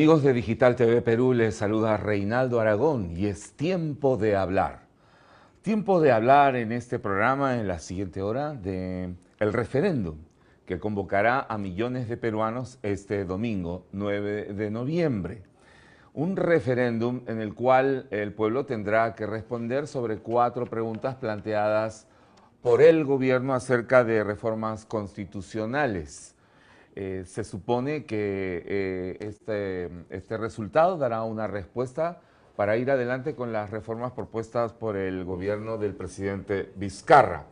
Amigos de Digital TV Perú, les saluda Reinaldo Aragón y es tiempo de hablar. Tiempo de hablar en este programa en la siguiente hora de el referéndum que convocará a millones de peruanos este domingo 9 de noviembre. Un referéndum en el cual el pueblo tendrá que responder sobre 4 preguntas planteadas por el gobierno acerca de reformas constitucionales. Se supone que este resultado dará una respuesta para ir adelante con las reformas propuestas por el gobierno del presidente Vizcarra.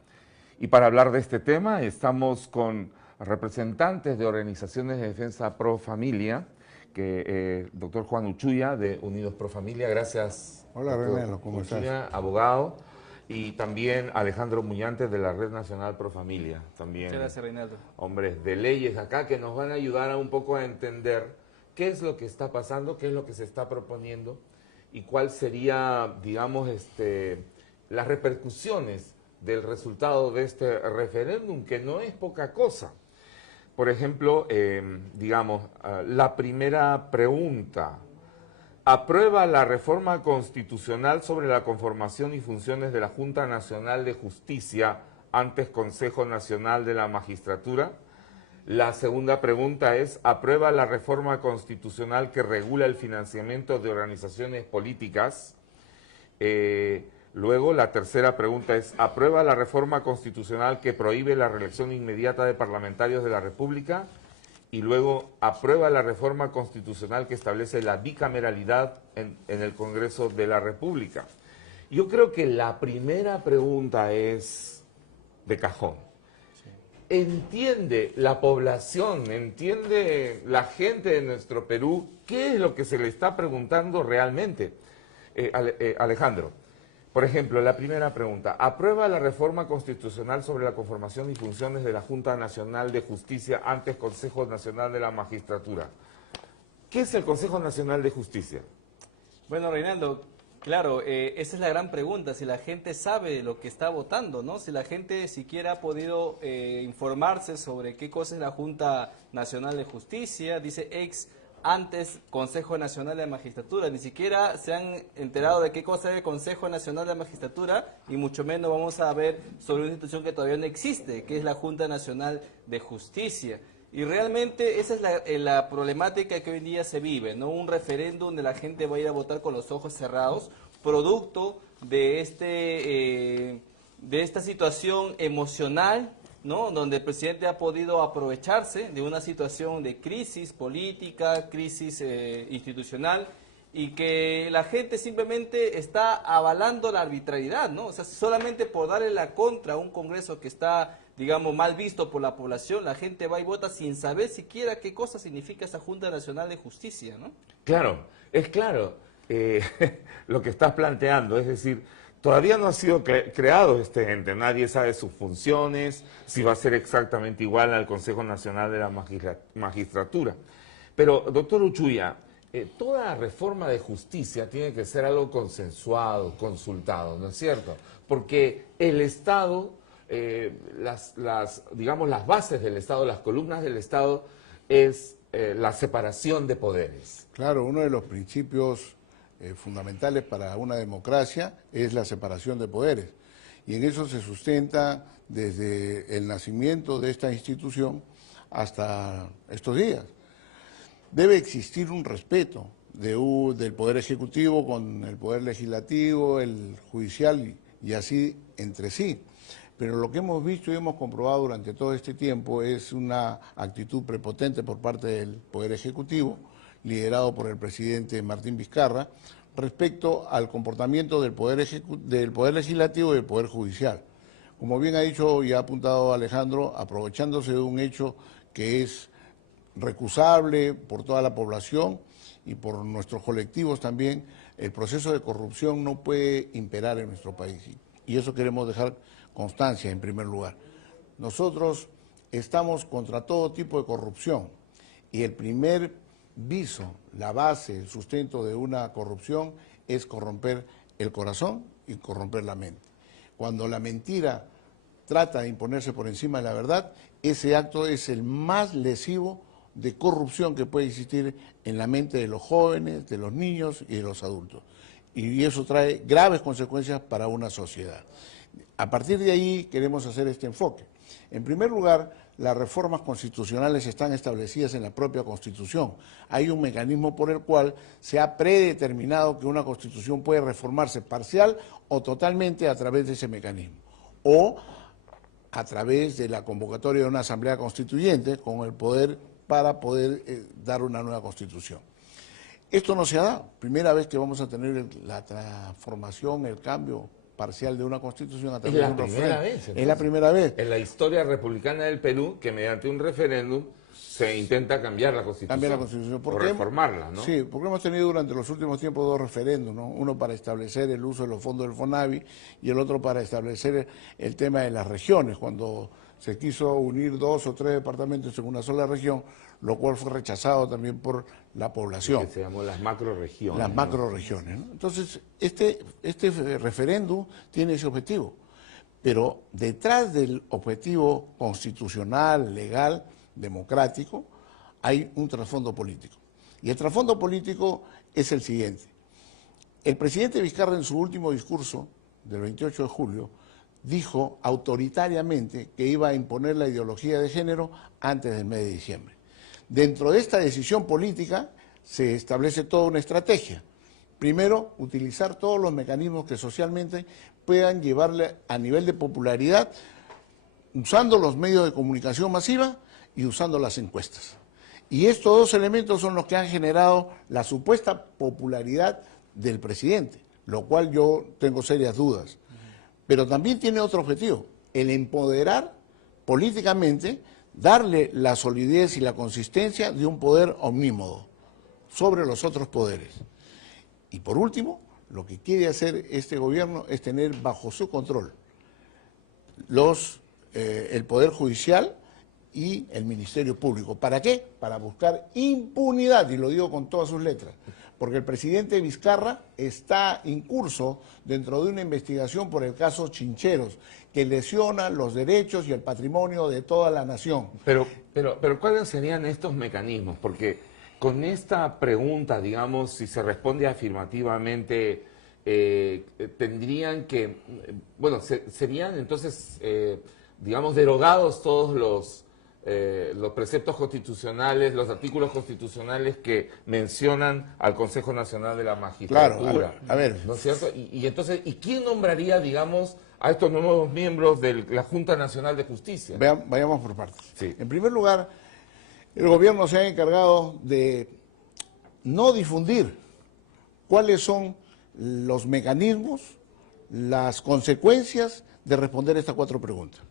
Y para hablar de este tema estamos con representantes de organizaciones de defensa pro familia, doctor Juan Uchuya de Unidos Pro Familia, gracias. Hola Reinaldo, ¿cómo Uchuya, estás? abogado, y también Alejandro Muñante de la Red Nacional Pro Familia, también. Muchas gracias, Reinaldo. Hombres de leyes acá que nos van a ayudar un poco a entender qué es lo que está pasando, qué es lo que se está proponiendo y cuál sería, digamos, las repercusiones del resultado de este referéndum, que no es poca cosa. Por ejemplo, la primera pregunta: ¿aprueba la reforma constitucional sobre la conformación y funciones de la Junta Nacional de Justicia, antes Consejo Nacional de la Magistratura? La segunda pregunta es: ¿aprueba la reforma constitucional que regula el financiamiento de organizaciones políticas? Luego, la tercera pregunta es: ¿aprueba la reforma constitucional que prohíbe la reelección inmediata de parlamentarios de la República? Y luego, ¿aprueba la reforma constitucional que establece la bicameralidad en el Congreso de la República? Yo creo que la primera pregunta es de cajón. ¿Entiende la población, entiende la gente de nuestro Perú qué es lo que se le está preguntando realmente? Alejandro, por ejemplo, la primera pregunta: ¿aprueba la reforma constitucional sobre la conformación y funciones de la Junta Nacional de Justicia, antes Consejo Nacional de la Magistratura? ¿Qué es el Consejo Nacional de Justicia? Bueno, Reinaldo, claro, esa es la gran pregunta, si la gente sabe lo que está votando, ¿no? Si la gente siquiera ha podido informarse sobre qué cosa es la Junta Nacional de Justicia, dice antes Consejo Nacional de la Magistratura, ni siquiera se han enterado de qué cosa es el Consejo Nacional de la Magistratura y mucho menos vamos a ver sobre una institución que todavía no existe, que es la Junta Nacional de Justicia. Y realmente esa es la problemática que hoy en día se vive, ¿no? Un referéndum donde la gente va a ir a votar con los ojos cerrados, producto de esta situación emocional, ¿no? Donde el presidente ha podido aprovecharse de una situación de crisis política, crisis institucional, y que la gente simplemente está avalando la arbitrariedad, ¿no? O sea, solamente por darle la contra a un Congreso que está, digamos, mal visto por la población, la gente va y vota sin saber siquiera qué cosa significa esa Junta Nacional de Justicia, ¿no? Claro, es claro lo que estás planteando, es decir, todavía no ha sido creado este ente, nadie sabe sus funciones, si va a ser exactamente igual al Consejo Nacional de la Magistratura. Pero, doctor Uchuya, toda reforma de justicia tiene que ser algo consensuado, consultado, ¿no es cierto? Porque el Estado, digamos, las bases del Estado, las columnas del Estado, es la separación de poderes. Claro, uno de los principios fundamentales para una democracia es la separación de poderes. Y en eso se sustenta desde el nacimiento de esta institución hasta estos días. Debe existir un respeto del Poder Ejecutivo con el Poder Legislativo, el Judicial y así entre sí. Pero lo que hemos visto y hemos comprobado durante todo este tiempo es una actitud prepotente por parte del Poder Ejecutivo, liderado por el presidente Martín Vizcarra, respecto al comportamiento del Poder Legislativo y del Poder Judicial. Como bien ha dicho y ha apuntado Alejandro, aprovechándose de un hecho que es recusable por toda la población y por nuestros colectivos también, el proceso de corrupción no puede imperar en nuestro país. Y eso queremos dejar constancia en primer lugar. Nosotros estamos contra todo tipo de corrupción y el primer viso, la base, el sustento de una corrupción es corromper el corazón y corromper la mente. Cuando la mentira trata de imponerse por encima de la verdad, ese acto es el más lesivo de corrupción que puede existir en la mente de los jóvenes, de los niños y de los adultos. Y eso trae graves consecuencias para una sociedad. A partir de ahí queremos hacer este enfoque. En primer lugar, las reformas constitucionales están establecidas en la propia Constitución. Hay un mecanismo por el cual se ha predeterminado que una Constitución puede reformarse parcial o totalmente a través de ese mecanismo, o a través de la convocatoria de una Asamblea Constituyente con el poder para poder dar una nueva Constitución. Esto no se ha dado. Primera vez que vamos a tener la transformación, el cambio parcial de una Constitución a través de un referéndum. Es la primera vez. En la historia republicana del Perú que mediante un referéndum se intenta cambiar la Constitución. Cambiar la Constitución. O reformarla, ¿no? Sí, porque hemos tenido durante los últimos tiempos dos referéndums, ¿no? Uno para establecer el uso de los fondos del FONAVI y el otro para establecer el tema de las regiones, cuando se quiso unir 2 o 3 departamentos en una sola región, lo cual fue rechazado también por la población. Que se llamó las macrorregiones. Las macrorregiones, ¿no? Entonces, este referéndum tiene ese objetivo, pero detrás del objetivo constitucional, legal, democrático, hay un trasfondo político. Y el trasfondo político es el siguiente. El presidente Vizcarra en su último discurso, del 28 de julio, dijo autoritariamente que iba a imponer la ideología de género antes del mes de diciembre. Dentro de esta decisión política se establece toda una estrategia. Primero, utilizar todos los mecanismos que socialmente puedan llevarle a nivel de popularidad, usando los medios de comunicación masiva y usando las encuestas. Y estos dos elementos son los que han generado la supuesta popularidad del presidente, lo cual yo tengo serias dudas. Pero también tiene otro objetivo, el empoderar políticamente, darle la solidez y la consistencia de un poder omnímodo sobre los otros poderes. Y por último, lo que quiere hacer este gobierno es tener bajo su control el Poder Judicial y el Ministerio Público. ¿Para qué? Para buscar impunidad, y lo digo con todas sus letras, porque el presidente Vizcarra está incurso dentro de una investigación por el caso Chincheros, que lesiona los derechos y el patrimonio de toda la nación. Pero ¿cuáles serían estos mecanismos? Porque con esta pregunta, digamos, si se responde afirmativamente, tendrían que, bueno, serían entonces, digamos, derogados todos los preceptos constitucionales, los artículos constitucionales que mencionan al Consejo Nacional de la Magistratura. Claro, a ver. ¿No es cierto? Y entonces, ¿y quién nombraría, digamos, a estos nuevos miembros de la Junta Nacional de Justicia? Vayamos por partes. Sí. En primer lugar, el gobierno se ha encargado de no difundir cuáles son los mecanismos, las consecuencias de responder estas 4 preguntas.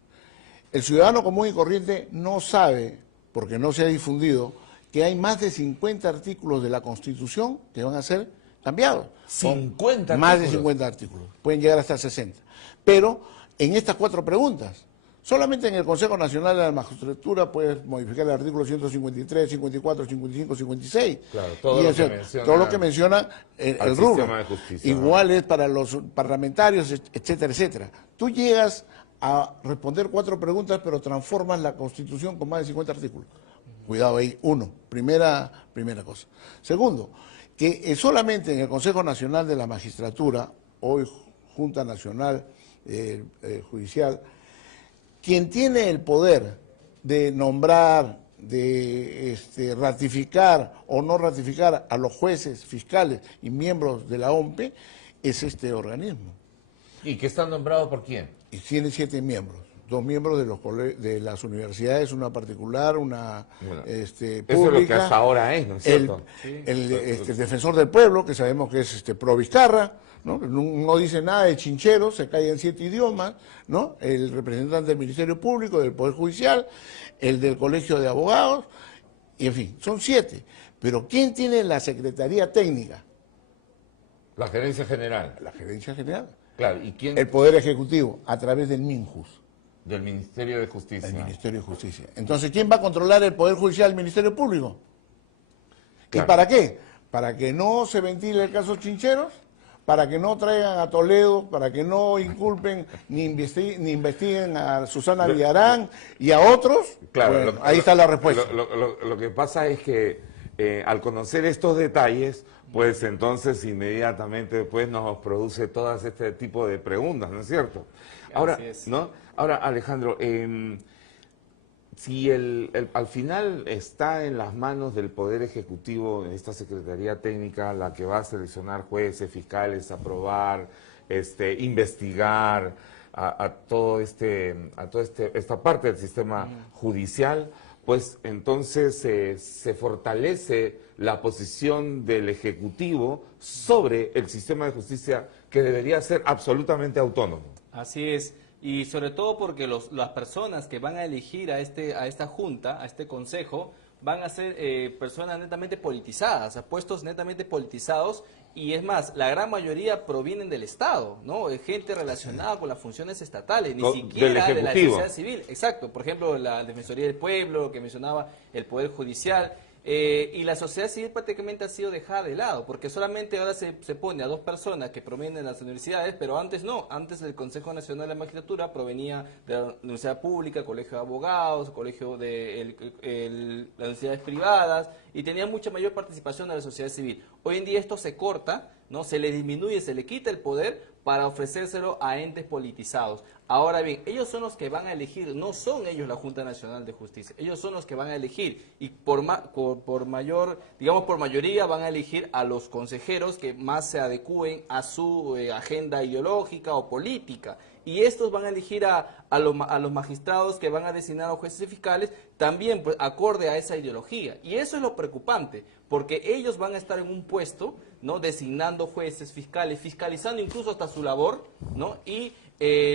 El ciudadano común y corriente no sabe, porque no se ha difundido, que hay más de 50 artículos de la Constitución que van a ser cambiados. 50 Más de artículos. 50 artículos, pueden llegar hasta 60. Pero en estas 4 preguntas, solamente en el Consejo Nacional de la Magistratura puedes modificar el artículo 153, 54, 55, 56. Claro, todo lo que menciona el rubro. Sistema de justicia, Igual es para los parlamentarios, etcétera, etcétera. Tú llegas a responder 4 preguntas, pero transformas la Constitución con más de 50 artículos. Cuidado ahí, primera cosa. Segundo, que solamente en el Consejo Nacional de la Magistratura, hoy Junta Nacional Judicial, quien tiene el poder de nombrar, de ratificar o no ratificar a los jueces, fiscales y miembros de la OMPE, es este organismo. ¿Y que están nombrados por quién? Y tiene 7 miembros, 2 miembros de las universidades, una particular, una pública. Eso es lo que hasta ahora es, ¿no es cierto? El defensor del pueblo, que sabemos que es pro Vizcarra, ¿no? Dice nada de Chincheros, se calla en 7 idiomas, ¿no? El representante del Ministerio Público, del Poder Judicial, el del Colegio de Abogados, y en fin, son 7. Pero ¿quién tiene la Secretaría Técnica? La Gerencia General. La Gerencia General. Claro, ¿y quién? El Poder Ejecutivo, a través del MINJUS. Del Ministerio de Justicia. El Ministerio de Justicia. Entonces, ¿quién va a controlar el Poder Judicial, el Ministerio Público? Claro. ¿Y para qué? Para que no se ventile el caso Chincheros, para que no traigan a Toledo, para que no inculpen ni investiguen a Susana Villarán y a otros. Claro, bueno, ahí está la respuesta. Lo que pasa es que al conocer estos detalles, pues entonces inmediatamente después nos produce todo este tipo de preguntas, ¿no es cierto? Ahora, Así es. ¿no? Ahora, Alejandro, si al final está en las manos del Poder Ejecutivo, en esta Secretaría Técnica, la que va a seleccionar jueces, fiscales, aprobar, investigar a toda esta parte del sistema judicial, pues entonces se fortalece la posición del Ejecutivo sobre el sistema de justicia que debería ser absolutamente autónomo. Así es. Y sobre todo porque las personas que van a elegir a esta junta, a este consejo, van a ser personas netamente politizadas, puestos netamente politizados, y es más, la gran mayoría provienen del Estado, ¿no? Gente relacionada con las funciones estatales, ni siquiera de la sociedad civil. Exacto, por ejemplo, la Defensoría del Pueblo, lo que mencionaba el Poder Judicial. Y la sociedad civil prácticamente ha sido dejada de lado, porque solamente ahora se pone a dos personas que provienen de las universidades, pero antes no, antes el Consejo Nacional de la Magistratura provenía de la Universidad Pública, Colegio de Abogados, Colegio de las universidades privadas, y tenía mucha mayor participación de la sociedad civil. Hoy en día esto se corta, ¿no? Se le disminuye, se le quita el poder para ofrecérselo a entes politizados. Ahora bien, ellos son los que van a elegir, no son ellos la Junta Nacional de Justicia, ellos son los que van a elegir y por mayoría van a elegir a los consejeros que más se adecúen a su agenda ideológica o política. Y estos van a elegir a los magistrados que van a designar a los jueces y fiscales también pues, acorde a esa ideología. Y eso es lo preocupante, porque ellos van a estar en un puesto, ¿no? Designando jueces, fiscales, fiscalizando incluso hasta su labor, ¿no? Y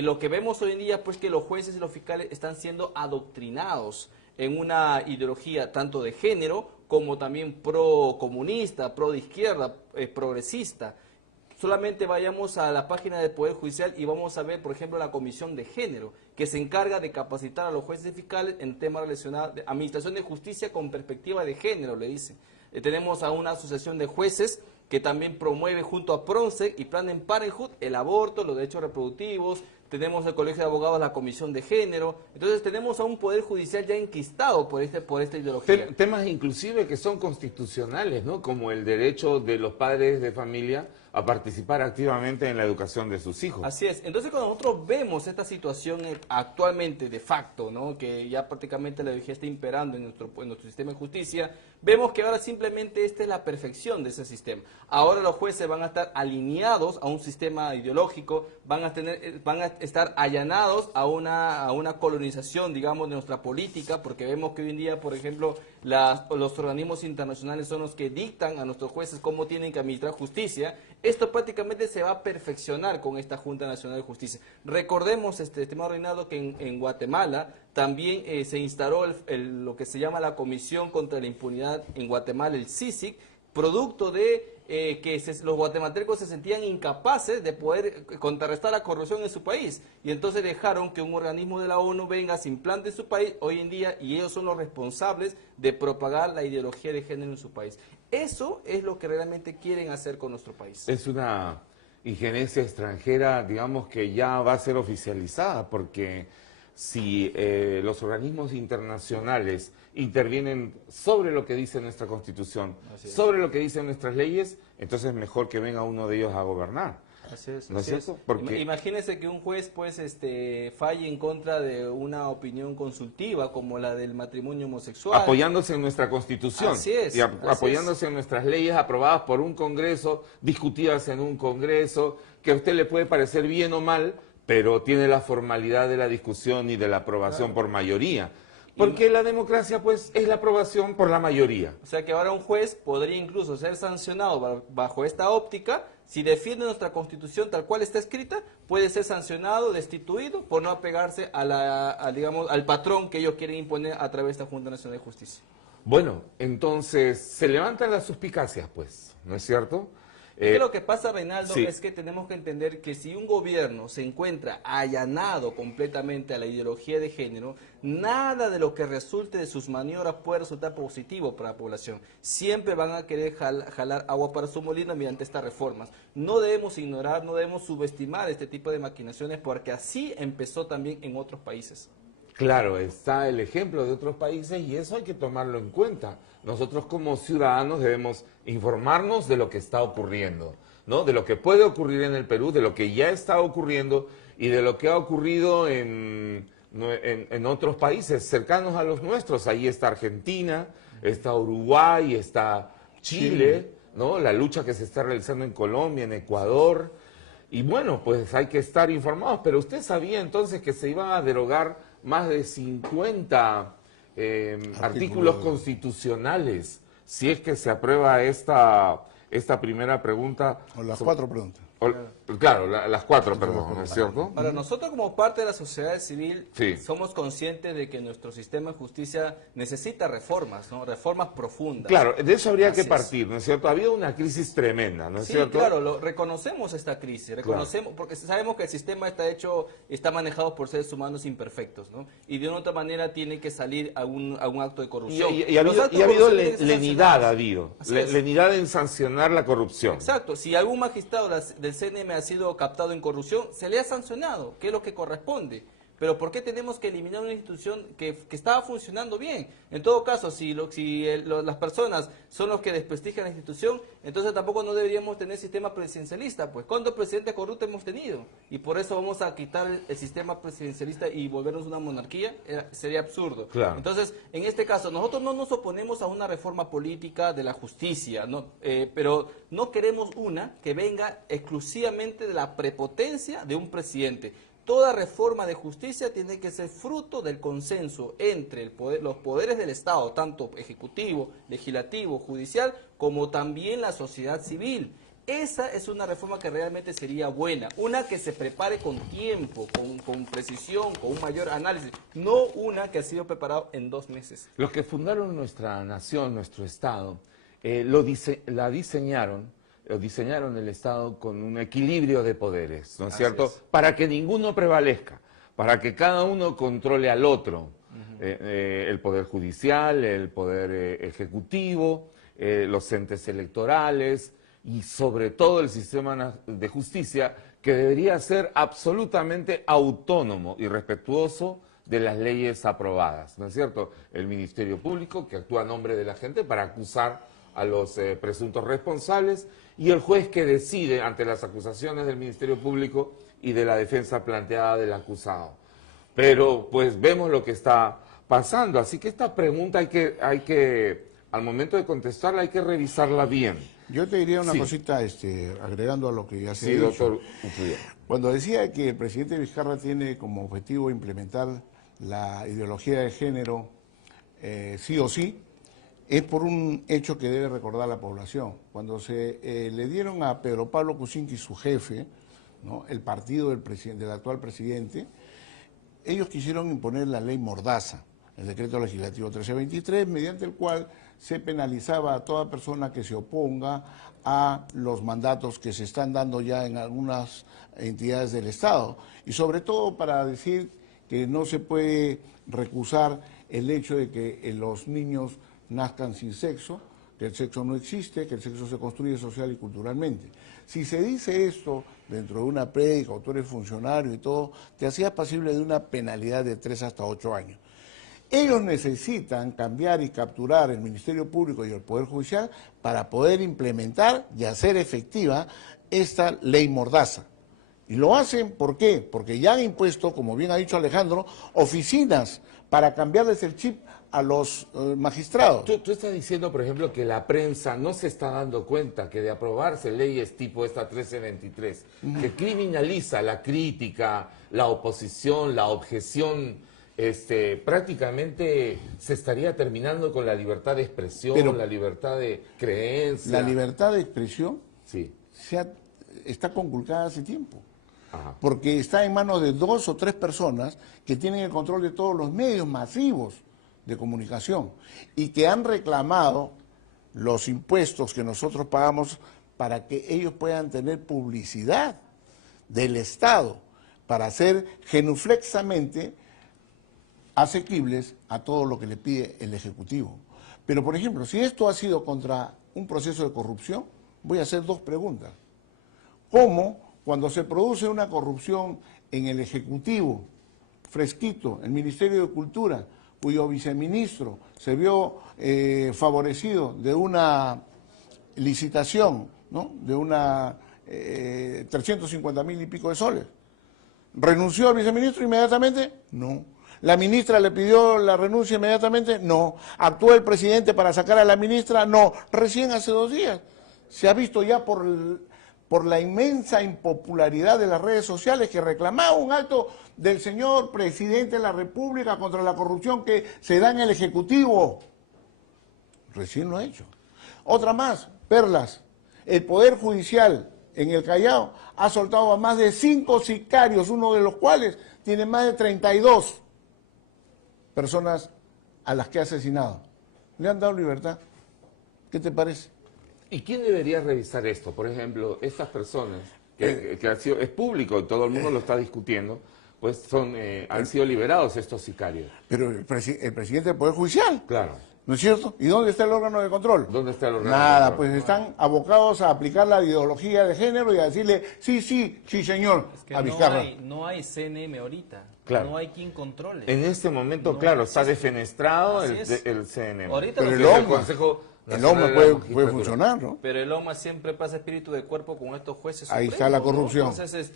lo que vemos hoy en día, pues que los jueces y los fiscales están siendo adoctrinados en una ideología tanto de género como también pro-comunista, pro de izquierda, progresista. Solamente vayamos a la página del Poder Judicial y vamos a ver, por ejemplo, la Comisión de Género, que se encarga de capacitar a los jueces y fiscales en temas relacionados de administración de justicia con perspectiva de género, le dicen. Tenemos a una asociación de jueces que también promueve junto a PRONSEC y Planned Parenthood el aborto, los derechos reproductivos. Tenemos el Colegio de Abogados, la Comisión de Género. Entonces tenemos a un Poder Judicial ya enquistado por esta ideología. Temas inclusive que son constitucionales, ¿no? Como el derecho de los padres de familia a participar activamente en la educación de sus hijos. Así es. Entonces cuando nosotros vemos esta situación actualmente de facto, ¿no? Que ya prácticamente la ideología está imperando en nuestro sistema de justicia, vemos que ahora simplemente esta es la perfección de ese sistema. Ahora los jueces van a estar alineados a un sistema ideológico, van a estar allanados a una colonización, digamos, de nuestra política, porque vemos que hoy en día, por ejemplo, los organismos internacionales son los que dictan a nuestros jueces cómo tienen que administrar justicia. Esto prácticamente se va a perfeccionar con esta Junta Nacional de Justicia. Recordemos, estimado Reinaldo, que en Guatemala también se instaló lo que se llama la Comisión contra la Impunidad en Guatemala, el CICIG, producto de los guatemaltecos se sentían incapaces de poder contrarrestar la corrupción en su país. Y entonces dejaron que un organismo de la ONU venga, se implante en su país hoy en día, y ellos son los responsables de propagar la ideología de género en su país. Eso es lo que realmente quieren hacer con nuestro país. Es una injerencia extranjera, digamos, que ya va a ser oficializada, porque si los organismos internacionales intervienen sobre lo que dice nuestra Constitución, sobre lo que dicen nuestras leyes, entonces mejor que venga uno de ellos a gobernar. Así es, ¿No es cierto? Porque imagínese que un juez pues falle en contra de una opinión consultiva como la del matrimonio homosexual, apoyándose en nuestra Constitución. Así es, y apoyándose en nuestras leyes aprobadas por un Congreso, discutidas en un Congreso, que a usted le puede parecer bien o mal, pero tiene la formalidad de la discusión y de la aprobación por mayoría. Porque la democracia, pues, es la aprobación por la mayoría. O sea que ahora un juez podría incluso ser sancionado bajo esta óptica. Si defiende nuestra Constitución tal cual está escrita, puede ser sancionado, destituido, por no apegarse digamos, al patrón que ellos quieren imponer a través de esta Junta Nacional de Justicia. Bueno, entonces, se levantan las suspicacias, pues, ¿no es cierto? Es que lo que pasa, Reinaldo, sí. es que tenemos que entender que si un gobierno se encuentra allanado completamente a la ideología de género, nada de lo que resulte de sus maniobras puede resultar positivo para la población. Siempre van a querer jalar agua para su molino mediante estas reformas. No debemos ignorar, no debemos subestimar este tipo de maquinaciones porque así empezó también en otros países. Claro, está el ejemplo de otros países y eso hay que tomarlo en cuenta. Nosotros como ciudadanos debemos informarnos de lo que está ocurriendo, ¿no? De lo que puede ocurrir en el Perú, de lo que ya está ocurriendo y de lo que ha ocurrido en otros países cercanos a los nuestros. Ahí está Argentina, está Uruguay, está Chile, ¿no? La lucha que se está realizando en Colombia, en Ecuador. Y bueno, pues hay que estar informados. Pero usted sabía entonces que se iban a derogar más de 50 artículos constitucionales, si es que se aprueba esta primera pregunta. O las 4 preguntas. Claro, las 4, perdón, ¿no es cierto? Para nosotros como parte de la sociedad civil Sí. somos conscientes de que nuestro sistema de justicia necesita reformas, ¿no? Reformas profundas. Claro, de eso habría que Así es. partir, ¿no es cierto? Ha habido una crisis tremenda, ¿no es Sí, cierto? claro, reconocemos esta crisis, reconocemos, porque sabemos que el sistema está manejado por seres humanos imperfectos, ¿no? Y de una u otra manera tiene que salir a un acto de corrupción. Y ha Los habido, actos y ha de habido corrupción tienen que ser lenidad, ha sancionados. habido. Así es. Lenidad en sancionar la corrupción. Exacto, si algún magistrado del CNM ha sido captado en corrupción, se le ha sancionado, que es lo que corresponde. Pero ¿por qué tenemos que eliminar una institución que estaba funcionando bien? En todo caso, si las personas son los que desprestigian la institución, entonces tampoco no deberíamos tener sistema presidencialista. Pues ¿cuántos presidentes corruptos hemos tenido? Y por eso vamos a quitar el sistema presidencialista y volvernos una monarquía, sería absurdo. Claro. Entonces, en este caso, nosotros no nos oponemos a una reforma política de la justicia, ¿no? Pero no queremos una que venga exclusivamente de la prepotencia de un presidente. Toda reforma de justicia tiene que ser fruto del consenso entre los poderes del Estado, tanto ejecutivo, legislativo, judicial, como también la sociedad civil. Esa es una reforma que realmente sería buena, una que se prepare con tiempo, con precisión, con un mayor análisis, no una que ha sido preparada en 2 meses. Los que fundaron nuestra nación, nuestro Estado, diseñaron el Estado con un equilibrio de poderes, ¿no es cierto? es. Para que ninguno prevalezca, para que cada uno controle al otro. El poder judicial, el poder ejecutivo, los entes electorales y sobre todo el sistema de justicia que debería ser absolutamente autónomo y respetuoso de las leyes aprobadas, ¿no es cierto? El Ministerio Público que actúa a nombre de la gente para acusar a los presuntos responsables y el juez que decide ante las acusaciones del Ministerio Público y de la defensa planteada del acusado. Pero pues vemos lo que está pasando, así que esta pregunta hay que al momento de contestarla hay que revisarla bien. Yo te diría una Sí. cosita, agregando a lo que ya se Sí, ha dicho. doctor Utrilla. Cuando decía que el presidente Vizcarra tiene como objetivo implementar la ideología de género sí o sí, es por un hecho que debe recordar la población. Cuando se le dieron a Pedro Pablo Kuczynski, su jefe, ¿no?, el partido del actual presidente, ellos quisieron imponer la ley Mordaza, el decreto legislativo 1323, mediante el cual se penalizaba a toda persona que se oponga a los mandatos que se están dando ya en algunas entidades del Estado. Y sobre todo para decir que no se puede recusar el hecho de que los niños nazcan sin sexo, que el sexo no existe, que el sexo se construye social y culturalmente. Si se dice esto dentro de una prédica, o tú eres funcionario y todo, te hacías pasible de una penalidad de 3 hasta 8 años. Ellos necesitan cambiar y capturar el Ministerio Público y el Poder Judicial para poder implementar y hacer efectiva esta ley Mordaza. Y lo hacen, ¿por qué? Porque ya han impuesto, como bien ha dicho Alejandro, oficinas para cambiarles el chip a los magistrados. Tú estás diciendo, por ejemplo, que la prensa no se está dando cuenta que de aprobarse leyes tipo esta 1323, que criminaliza la crítica, la oposición, la objeción, prácticamente se estaría terminando con la libertad de expresión, Pero la libertad de creencia. la libertad de expresión Sí. está conculcada hace tiempo. Ajá. Porque está en manos de 2 o 3 personas que tienen el control de todos los medios masivos de comunicación y que han reclamado los impuestos que nosotros pagamos para que ellos puedan tener publicidad del Estado, para hacer genuflexamente asequibles a todo lo que le pide el Ejecutivo. Pero, por ejemplo, si esto ha sido contra un proceso de corrupción, voy a hacer dos preguntas. ¿Cómo, cuando se produce una corrupción en el Ejecutivo, fresquito, el Ministerio de Cultura, cuyo viceministro se vio favorecido de una licitación, ¿no?, de una 350.000 y pico de soles, ¿renunció al viceministro inmediatamente? No. ¿La ministra le pidió la renuncia inmediatamente? No. ¿Actuó el presidente para sacar a la ministra? No. Recién hace 2 días. Se ha visto ya por la inmensa impopularidad de las redes sociales que reclamaba un acto del señor presidente de la República contra la corrupción que se da en el Ejecutivo. Recién lo ha hecho. Otra más, perlas. El Poder Judicial en el Callao ha soltado a más de 5 sicarios, uno de los cuales tiene más de 32 personas a las que ha asesinado. Le han dado libertad. ¿Qué te parece? ¿Y quién debería revisar esto? Por ejemplo, estas personas, que ha sido, es público y todo el mundo lo está discutiendo, pues han sido liberados estos sicarios. Pero el presidente del Poder Judicial. Claro. ¿No es cierto? ¿Y dónde está el órgano de control? ¿Dónde está el órgano Nada, de control? pues están abocados a aplicar la ideología de género y a decirle, sí, señor, Es que a Vizcarra. no hay CNM ahorita, Claro. no hay quien controle. En este momento, No claro, está existe. defenestrado Así es. el CNM. Ahorita Pero lo el que- OMA, Consejo el Nacional OMA de la puede Magistratura. funcionar, ¿no? Pero el OMA siempre pasa espíritu de cuerpo con estos jueces Ahí supremos, está la ¿no? corrupción. Entonces,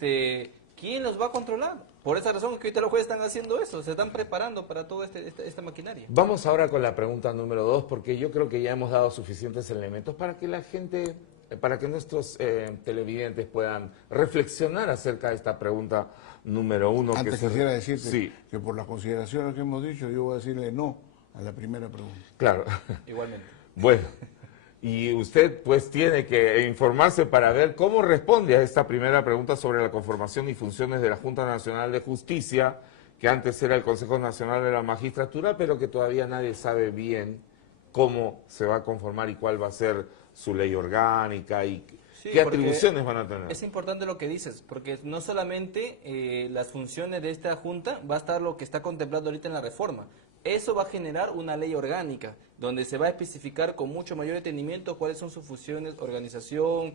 ¿quién los va a controlar? Por esa razón es que ahorita los jueces están haciendo eso, se están preparando para toda esta maquinaria. Vamos ahora con la pregunta número 2, porque yo creo que ya hemos dado suficientes elementos para que la gente, para que nuestros televidentes puedan reflexionar acerca de esta pregunta número 1. Antes quisiera decirte Sí, que por las consideraciones que hemos dicho, yo voy a decirle no a la primera pregunta. claro. Igualmente. Bueno, y usted pues tiene que informarse para ver cómo responde a esta primera pregunta sobre la conformación y funciones de la Junta Nacional de Justicia, que antes era el Consejo Nacional de la Magistratura, pero que todavía nadie sabe bien cómo se va a conformar y cuál va a ser su ley orgánica y Sí, qué porque atribuciones van a tener. Es importante lo que dices, porque no solamente las funciones de esta Junta va a estar lo que está contemplado ahorita en la reforma. Eso va a generar una ley orgánica, donde se va a especificar con mucho mayor detenimiento cuáles son sus funciones, organización,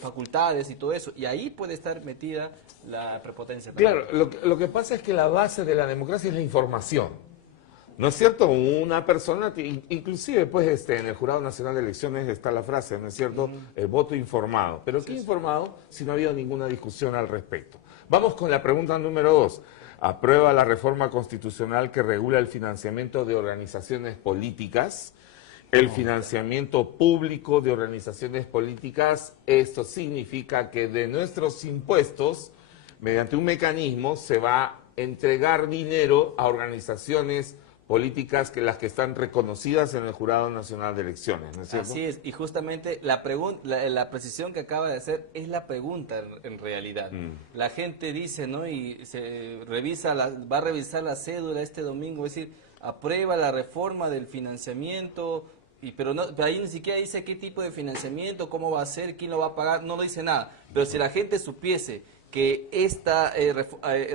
facultades y todo eso. Y ahí puede estar metida la prepotencia también. Claro, lo que pasa es que la base de la democracia es la información. ¿No es cierto? Una persona, inclusive pues en el Jurado Nacional de Elecciones está la frase, ¿no es cierto? El voto informado. ¿Pero qué informado si no ha habido ninguna discusión al respecto? Vamos con la pregunta número 2. ¿Aprueba la reforma constitucional que regula el financiamiento de organizaciones políticas? El financiamiento público de organizaciones políticas, esto significa que de nuestros impuestos, mediante un mecanismo, se va a entregar dinero a organizaciones políticas que las que están reconocidas en el Jurado Nacional de Elecciones, ¿no es cierto? Así es, y justamente la precisión que acaba de hacer es la pregunta en realidad. La gente dice, ¿no? Y se revisa va a revisar la cédula este domingo, es decir, aprueba la reforma del financiamiento, pero ahí ni siquiera dice qué tipo de financiamiento, cómo va a ser, quién lo va a pagar, no lo dice nada. Pero si la gente supiese que esta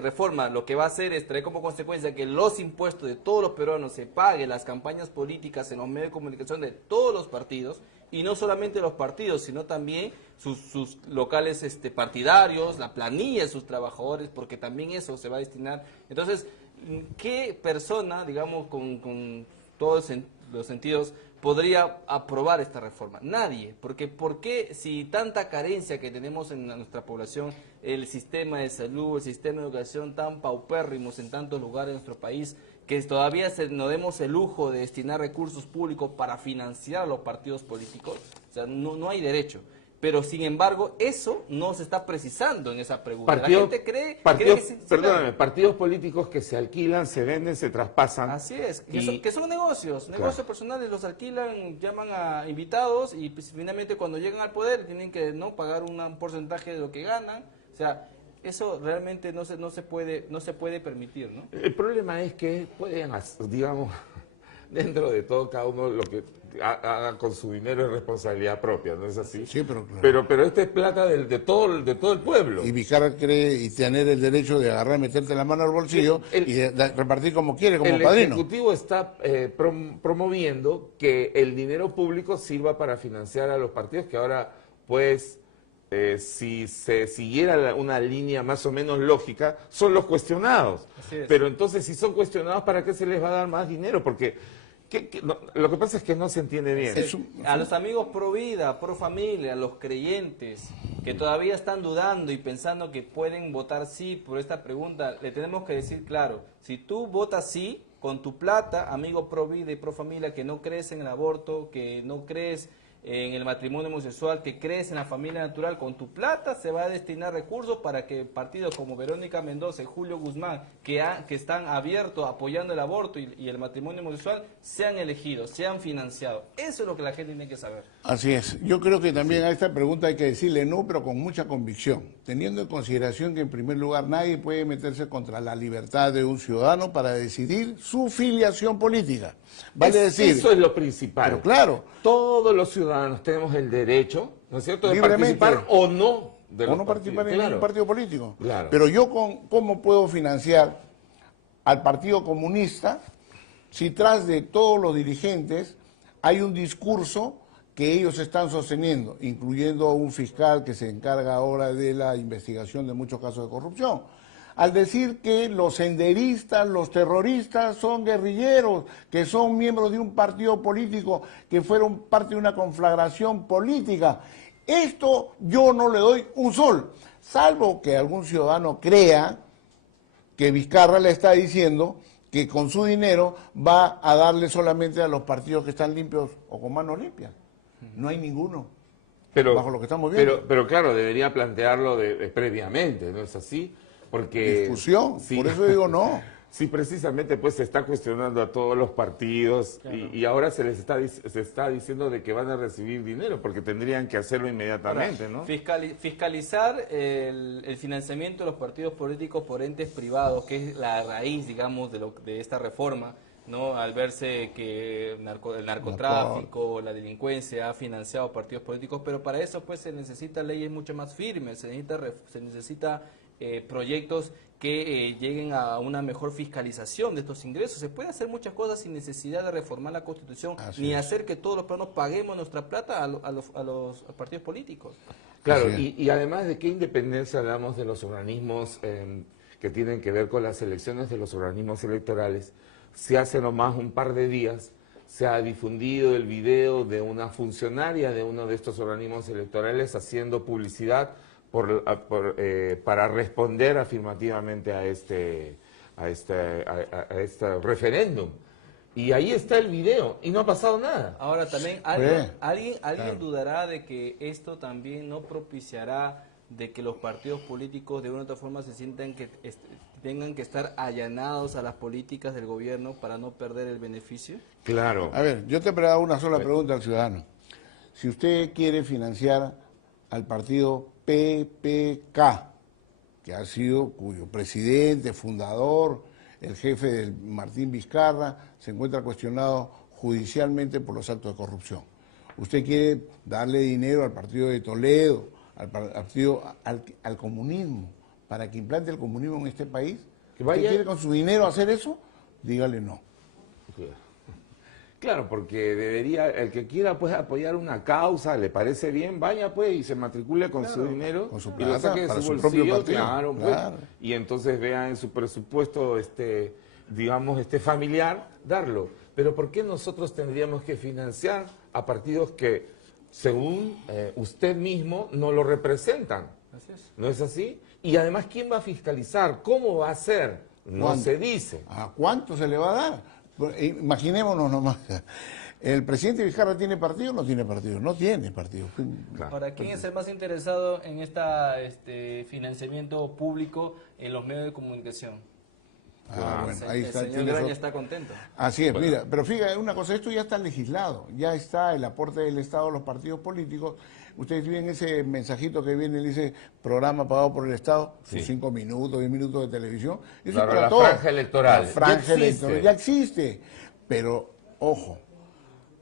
reforma lo que va a hacer es traer como consecuencia que los impuestos de todos los peruanos se paguen las campañas políticas en los medios de comunicación de todos los partidos, y no solamente los partidos, sino también sus locales partidarios, la planilla de sus trabajadores, porque también eso se va a destinar. Entonces, ¿qué persona, digamos, con todos los sentidos, podría aprobar esta reforma? Nadie, porque ¿por qué si tanta carencia que tenemos en nuestra población, el sistema de salud, el sistema de educación tan paupérrimos en tantos lugares de nuestro país, que todavía nos demos el lujo de destinar recursos públicos para financiar a los partidos políticos? O sea, no hay derecho. Pero, sin embargo, eso no se está precisando en esa pregunta. La gente cree que sí, perdóname, partidos políticos que se alquilan, se venden, se traspasan. Así es, que son negocios personales, los alquilan, llaman a invitados y pues, finalmente cuando llegan al poder tienen que pagar un porcentaje de lo que ganan. O sea, eso realmente no se puede permitir, ¿no? El problema es que pueden, digamos, dentro de todo, cada uno lo que haga con su dinero es responsabilidad propia, ¿no es así? Sí, pero claro. Pero esta es plata de todo el pueblo. Y Vizcarra cree y tener el derecho de agarrar, meterte la mano al bolsillo y de repartir como quiere, como padrino. El Ejecutivo está promoviendo que el dinero público sirva para financiar a los partidos, que ahora, pues, si se siguiera una línea más o menos lógica, son los cuestionados. Pero entonces, si son cuestionados, ¿para qué se les va a dar más dinero? Porque lo que pasa es que no se entiende bien. A los amigos pro vida, pro familia, a los creyentes que todavía están dudando y pensando que pueden votar sí por esta pregunta, le tenemos que decir claro, si tú votas sí, con tu plata, amigo pro vida y pro familia, que no crees en el aborto, que no crees en el matrimonio homosexual, que crees en la familia natural, con tu plata se va a destinar recursos para que partidos como Verónica Mendoza y Julio Guzmán, que están abiertos apoyando el aborto y el matrimonio homosexual, sean elegidos, sean financiados. Eso es lo que la gente tiene que saber. Así es. Yo creo que también a esta pregunta hay que decirle no, pero con mucha convicción, teniendo en consideración que en primer lugar nadie puede meterse contra la libertad de un ciudadano para decidir su filiación política. Vale decir, eso es lo principal. Pero claro, todos los ciudadanos tenemos el derecho, ¿no es cierto?, de libremente, participar o no de o no participar en ningún partido político. Claro. Pero yo, ¿cómo puedo financiar al Partido Comunista si tras de todos los dirigentes hay un discurso que ellos están sosteniendo, incluyendo a un fiscal que se encarga ahora de la investigación de muchos casos de corrupción? Al decir que los senderistas, los terroristas son guerrilleros, que son miembros de un partido político, que fueron parte de una conflagración política. Esto yo no le doy un sol, salvo que algún ciudadano crea que Vizcarra le está diciendo que con su dinero va a darle solamente a los partidos que están limpios o con manos limpias. No hay ninguno, bajo lo que estamos viendo. Pero claro, debería plantearlo previamente, ¿no es así? Porque discusión, sí, por eso digo no. Sí, precisamente pues se está cuestionando a todos los partidos, claro. y ahora se les está diciendo de que van a recibir dinero, porque tendrían que hacerlo inmediatamente, ahora, ¿no? Fiscalizar el financiamiento de los partidos políticos por entes privados, que es la raíz, digamos, de esta reforma, ¿no? Al verse que el narcotráfico, la delincuencia ha financiado partidos políticos, pero para eso pues se necesitan leyes mucho más firmes, se necesita proyectos que lleguen a una mejor fiscalización de estos ingresos. Se puede hacer muchas cosas sin necesidad de reformar la Constitución, ni hacer que todos los peruanos paguemos nuestra plata a los partidos políticos. Claro, y además, ¿de qué independencia hablamos de los organismos que tienen que ver con las elecciones, de los organismos electorales? Si hace nomás un par de días se ha difundido el video de una funcionaria de uno de estos organismos electorales haciendo publicidad para responder afirmativamente a este referéndum. Y ahí está el video y no ha pasado nada. Ahora también, ¿alguien dudará de que esto también no propiciará de que los partidos políticos de una u otra forma se sientan que tengan que estar allanados a las políticas del gobierno para no perder el beneficio? Claro. A ver, yo te hago una sola pregunta al ciudadano. Si usted quiere financiar al partido PPK, que ha sido, cuyo presidente, fundador, el jefe del Martín Vizcarra, se encuentra cuestionado judicialmente por los actos de corrupción. Usted quiere darle dinero al partido de Toledo, al comunismo, para que implante el comunismo en este país. ¿Usted quiere con su dinero hacer eso? Dígale no. Claro, porque debería, el que quiera pues apoyar una causa, le parece bien, vaya pues y se matricule con su dinero, con su plata, y lo saque de para su su bolsillo, propio partido. claro, pues, y entonces vea en su presupuesto, digamos, familiar, darlo. Pero ¿por qué nosotros tendríamos que financiar a partidos que, según usted mismo, no lo representan? Así es. ¿No es así? Y además, ¿quién va a fiscalizar? ¿Cómo va a ser? No se dice. ¿A cuánto se le va a dar? Imaginémonos nomás, ¿el presidente Vizcarra tiene partido o no tiene partido? No tiene partido. Claro. Ahora, ¿quién es el más interesado en este financiamiento público en los medios de comunicación? Bueno, ahí está. El señor Graña está contento. Así es, mira, pero fíjate una cosa, esto ya está legislado, ya está el aporte del Estado a los partidos políticos. Ustedes ven ese mensajito que viene, dice programa pagado por el Estado, sus 5 minutos, 10 minutos de televisión. Eso claro, para la todo. franja electoral. La franja electoral ya existe, pero ojo,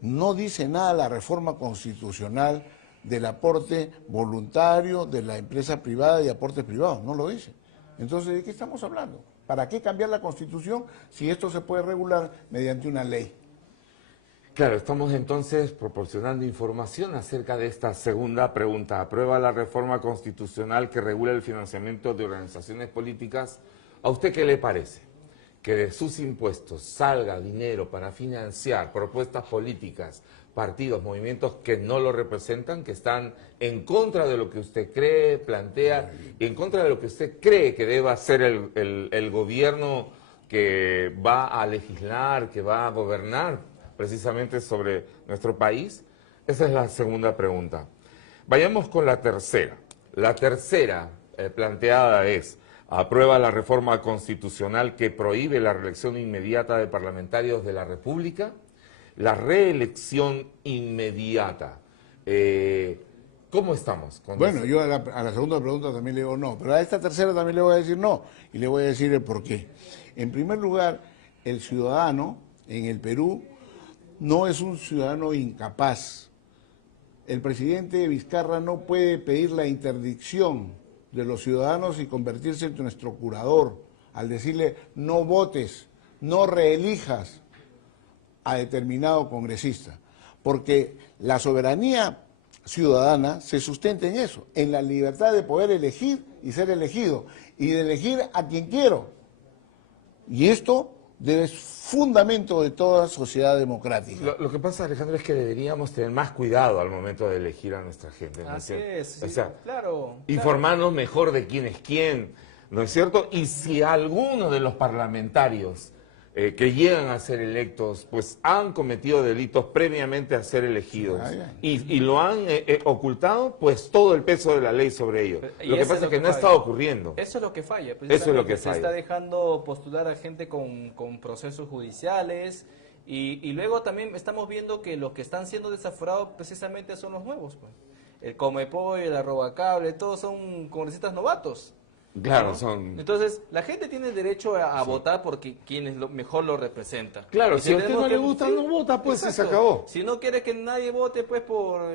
no dice nada la reforma constitucional del aporte voluntario de la empresa privada y aportes privados, no lo dice. Entonces, ¿de qué estamos hablando? ¿Para qué cambiar la Constitución si esto se puede regular mediante una ley? Claro, estamos entonces proporcionando información acerca de esta segunda pregunta. ¿Aprueba la reforma constitucional que regula el financiamiento de organizaciones políticas? ¿A usted qué le parece? Que de sus impuestos salga dinero para financiar propuestas políticas, partidos, movimientos que no lo representan, que están en contra de lo que usted cree, plantea, y en contra de lo que usted cree que deba ser el gobierno que va a legislar, que va a gobernar precisamente sobre nuestro país? Esa es la segunda pregunta. Vayamos con la tercera. La tercera planteada es: ¿aprueba la reforma constitucional que prohíbe la reelección inmediata de parlamentarios de la República? La reelección inmediata. ¿Cómo estamos con Bueno, eso? yo a la segunda pregunta también le digo no, pero a esta tercera también le voy a decir no, y le voy a decir el por qué. En primer lugar, el ciudadano en el Perú no es un ciudadano incapaz. El presidente Vizcarra no puede pedir la interdicción de los ciudadanos y convertirse en nuestro curador al decirle no votes, no reelijas a determinado congresista, porque la soberanía ciudadana se sustenta en eso, en la libertad de poder elegir y ser elegido, y de elegir a quien quiero. Y esto es fundamento de toda sociedad democrática. Lo que pasa, Alejandro, es que deberíamos tener más cuidado al momento de elegir a nuestra gente, ¿no Así cierto? es, sí, O sea, claro. informarnos mejor de quién es quién, ¿no es cierto? Y si alguno de los parlamentarios que llegan a ser electos, pues han cometido delitos previamente a ser elegidos y lo han ocultado, pues todo el peso de la ley sobre ellos. Y Lo que eso pasa es que no falla. está ocurriendo. Eso es lo que falla. Eso es lo que Se falla. está dejando postular a gente con procesos judiciales y luego también estamos viendo que los que están siendo desaforados precisamente son los nuevos. Pues. El Comepollo, el Arrobacable, todos son congresistas novatos. Claro, ¿no? son... Entonces, la gente tiene derecho a votar porque quienes mejor lo representa. Claro, Y si a usted tenemos no le que- gusta, sí, no vota, pues, y se exacto. acabó. Si no quieres que nadie vote, pues, por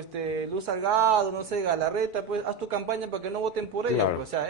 Luz Salgado, no sé, Galarreta, pues, haz tu campaña para que no voten por ella. Claro. Pues, o sea,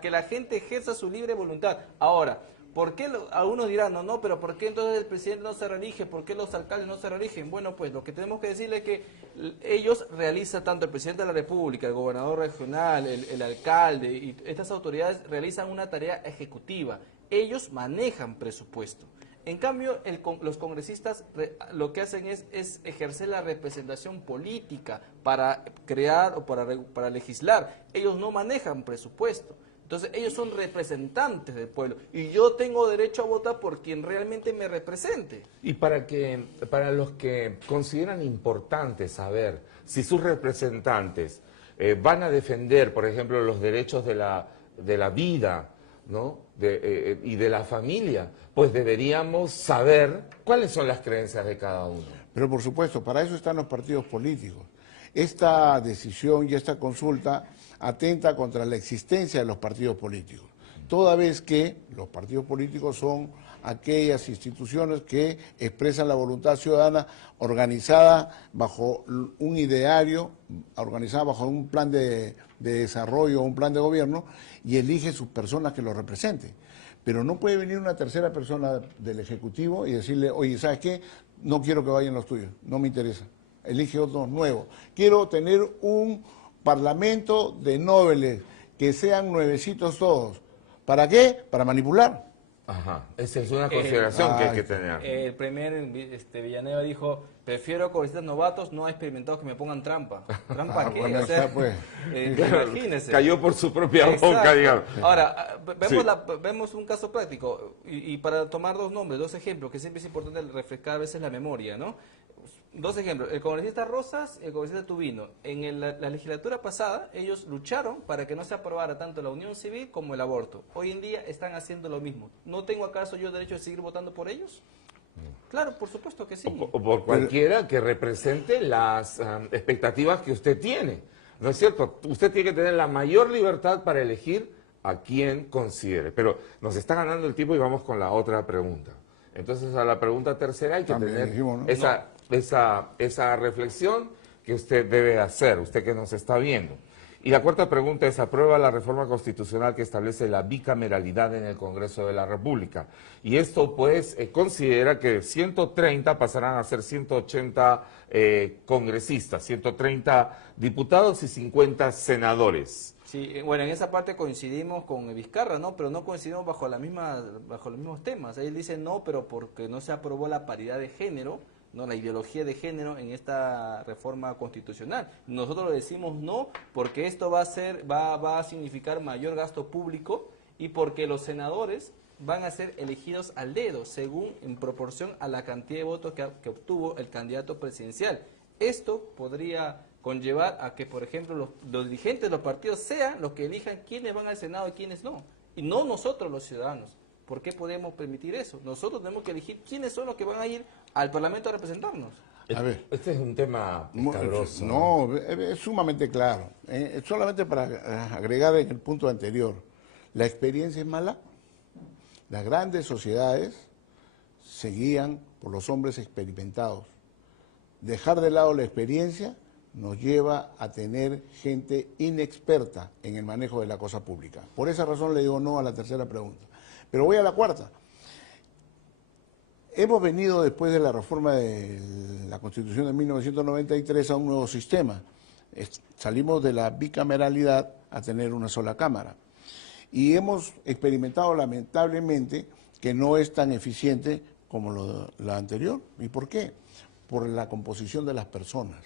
que la gente ejerza su libre voluntad. Ahora, ¿por qué algunos dirán, no, pero ¿por qué entonces el presidente no se reelige? ¿Por qué los alcaldes no se reeligen? Bueno, pues lo que tenemos que decirle es que ellos realizan, tanto el presidente de la República, el gobernador regional, el alcalde, y estas autoridades realizan una tarea ejecutiva. Ellos manejan presupuesto. En cambio, los congresistas lo que hacen es ejercer la representación política para crear o para legislar. Ellos no manejan presupuesto. Entonces, ellos son representantes del pueblo y yo tengo derecho a votar por quien realmente me represente. Y para los que consideran importante saber si sus representantes van a defender, por ejemplo, los derechos de la vida, ¿no? Y de la familia, pues deberíamos saber cuáles son las creencias de cada uno. Pero por supuesto, para eso están los partidos políticos. Esta decisión y esta consulta atenta contra la existencia de los partidos políticos, toda vez que los partidos políticos son aquellas instituciones que expresan la voluntad ciudadana organizada bajo un ideario, organizada bajo un plan de desarrollo, un plan de gobierno, y elige sus personas que lo representen. Pero no puede venir una tercera persona del Ejecutivo y decirle, oye, ¿sabes qué? No quiero que vayan los tuyos, no me interesa. Elige otros nuevos. Quiero tener un parlamento de nobles, que sean nuevecitos todos. ¿Para qué? Para manipular. Ajá, esa es una consideración que hay que tener. El primer Villanueva dijo, prefiero congresistas novatos no experimentados que me pongan trampa. ¿Trampa qué? Bueno, O sea, está, pues. Claro, imagínese. cayó por su propia boca, Exacto. digamos. Ahora, Sí. vemos un caso práctico y para tomar dos nombres, dos ejemplos, que siempre es importante refrescar a veces la memoria, ¿no? Dos ejemplos, el congresista Rosas y el congresista Tubino. En la legislatura pasada, ellos lucharon para que no se aprobara tanto la unión civil como el aborto. Hoy en día están haciendo lo mismo. ¿No tengo acaso yo derecho de seguir votando por ellos? Claro, por supuesto que sí. O por cualquiera que represente las expectativas que usted tiene. ¿No es cierto? Usted tiene que tener la mayor libertad para elegir a quien considere. Pero nos está ganando el tiempo y vamos con la otra pregunta. Entonces, a la pregunta tercera hay que También tener dijimos, ¿no? esa reflexión que usted debe hacer, usted que nos está viendo. Y la cuarta pregunta es, ¿aprueba la reforma constitucional que establece la bicameralidad en el Congreso de la República? Y esto, pues, considera que 130 pasarán a ser 180 congresistas, 130 diputados y 50 senadores. Sí, bueno, en esa parte coincidimos con Vizcarra, ¿no? Pero no coincidimos bajo los mismos temas. Él dice no, pero porque no se aprobó la paridad de género, no, la ideología de género en esta reforma constitucional. Nosotros le decimos no porque esto va a significar mayor gasto público y porque los senadores van a ser elegidos al dedo, según en proporción a la cantidad de votos que obtuvo el candidato presidencial. Esto podría conllevar a que, por ejemplo, los dirigentes de los partidos sean los que elijan quiénes van al Senado y quiénes no, y no nosotros los ciudadanos. ¿Por qué podemos permitir eso? Nosotros tenemos que elegir quiénes son los que van a ir al Parlamento a representarnos. A ver. Este es un tema escabroso. No, es sumamente claro. Solamente para agregar en el punto anterior, la experiencia es mala. Las grandes sociedades se guían por los hombres experimentados. Dejar de lado la experiencia nos lleva a tener gente inexperta en el manejo de la cosa pública. Por esa razón le digo no a la tercera pregunta. Pero voy a la cuarta. Hemos venido después de la reforma de la Constitución de 1993 a un nuevo sistema. Salimos de la bicameralidad a tener una sola Cámara. Y hemos experimentado lamentablemente que no es tan eficiente como la anterior. ¿Y por qué? Por la composición de las personas.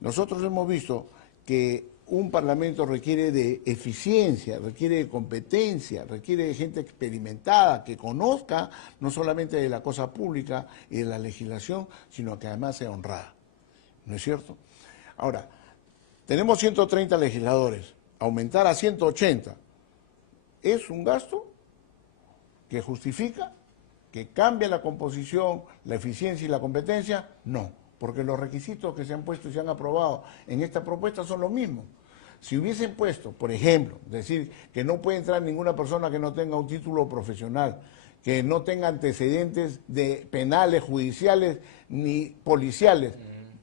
Nosotros hemos visto que un parlamento requiere de eficiencia, requiere de competencia, requiere de gente experimentada, que conozca no solamente de la cosa pública y de la legislación, sino que además sea honrada. ¿No es cierto? Ahora, tenemos 130 legisladores, aumentar a 180, ¿es un gasto que justifica, que cambia la composición, la eficiencia y la competencia? No, porque los requisitos que se han puesto y se han aprobado en esta propuesta son los mismos. Si hubiesen puesto, por ejemplo, decir que no puede entrar ninguna persona que no tenga un título profesional, que no tenga antecedentes de penales, judiciales, ni policiales,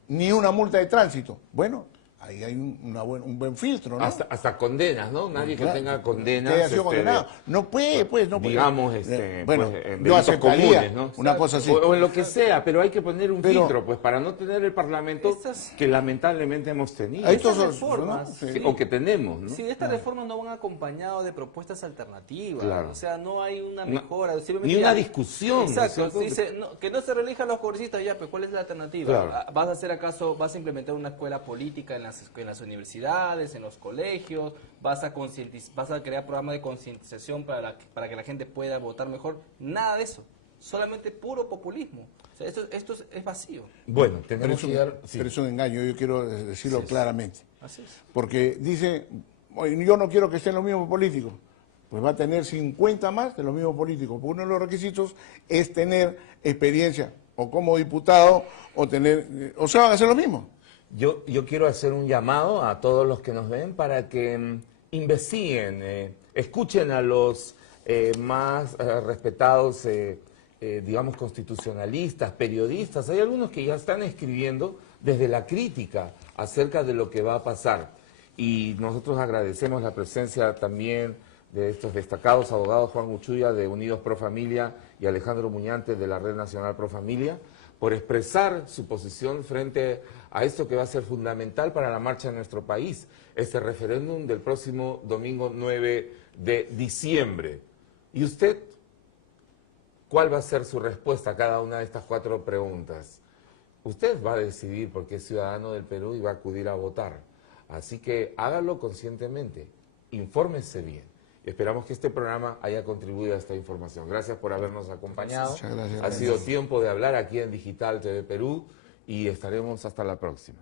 ni una multa de tránsito, bueno, ahí hay un buen filtro, ¿no? Hasta condenas, ¿no? Nadie que tenga condenas. Que haya sido condenado. No puede, pues, no puede. Digamos, bueno, pues, en yo delitos comunes, ¿no? una cosa así. O en lo que sea, pero hay que poner un filtro, pues, para no tener el Parlamento que lamentablemente hemos tenido. Estas reformas, ¿no? Sí, o que tenemos, ¿no? Sí, estas reformas no van acompañadas de propuestas alternativas. Claro. O sea, no hay una mejora. Ni una discusión. Exacto. ¿no? Dice, que no se reelijan los congresistas, ya, pues, ¿cuál es la alternativa? Claro. ¿Vas a implementar una escuela política en las universidades, en los colegios? ¿Vas a crear programas de concientización para que la gente pueda votar mejor? Nada de eso. Solamente puro populismo. O sea, esto es vacío. Bueno, tenemos pero que dar... Sí. Pero es un engaño, yo quiero decirlo claramente. Así es. Porque dice, yo no quiero que estén los mismos políticos. Pues va a tener 50 más de los mismos políticos. Porque uno de los requisitos es tener experiencia o como diputado o sea, van a hacer lo mismo. Yo quiero hacer un llamado a todos los que nos ven para que investiguen, escuchen a los más respetados, digamos, constitucionalistas, periodistas. Hay algunos que ya están escribiendo desde la crítica acerca de lo que va a pasar. Y nosotros agradecemos la presencia también de estos destacados abogados, Juan Uchuya de Unidos Pro Familia y Alejandro Muñante de la Red Nacional Pro Familia, por expresar su posición frente a esto que va a ser fundamental para la marcha de nuestro país, este referéndum del próximo domingo 9 de diciembre. ¿Y usted cuál va a ser su respuesta a cada una de estas 4 preguntas? Usted va a decidir porque es ciudadano del Perú y va a acudir a votar. Así que hágalo conscientemente, infórmese bien. Esperamos que este programa haya contribuido a esta información. Gracias por habernos acompañado. Muchas gracias. Ha sido tiempo de hablar aquí en Digital TV Perú y estaremos hasta la próxima.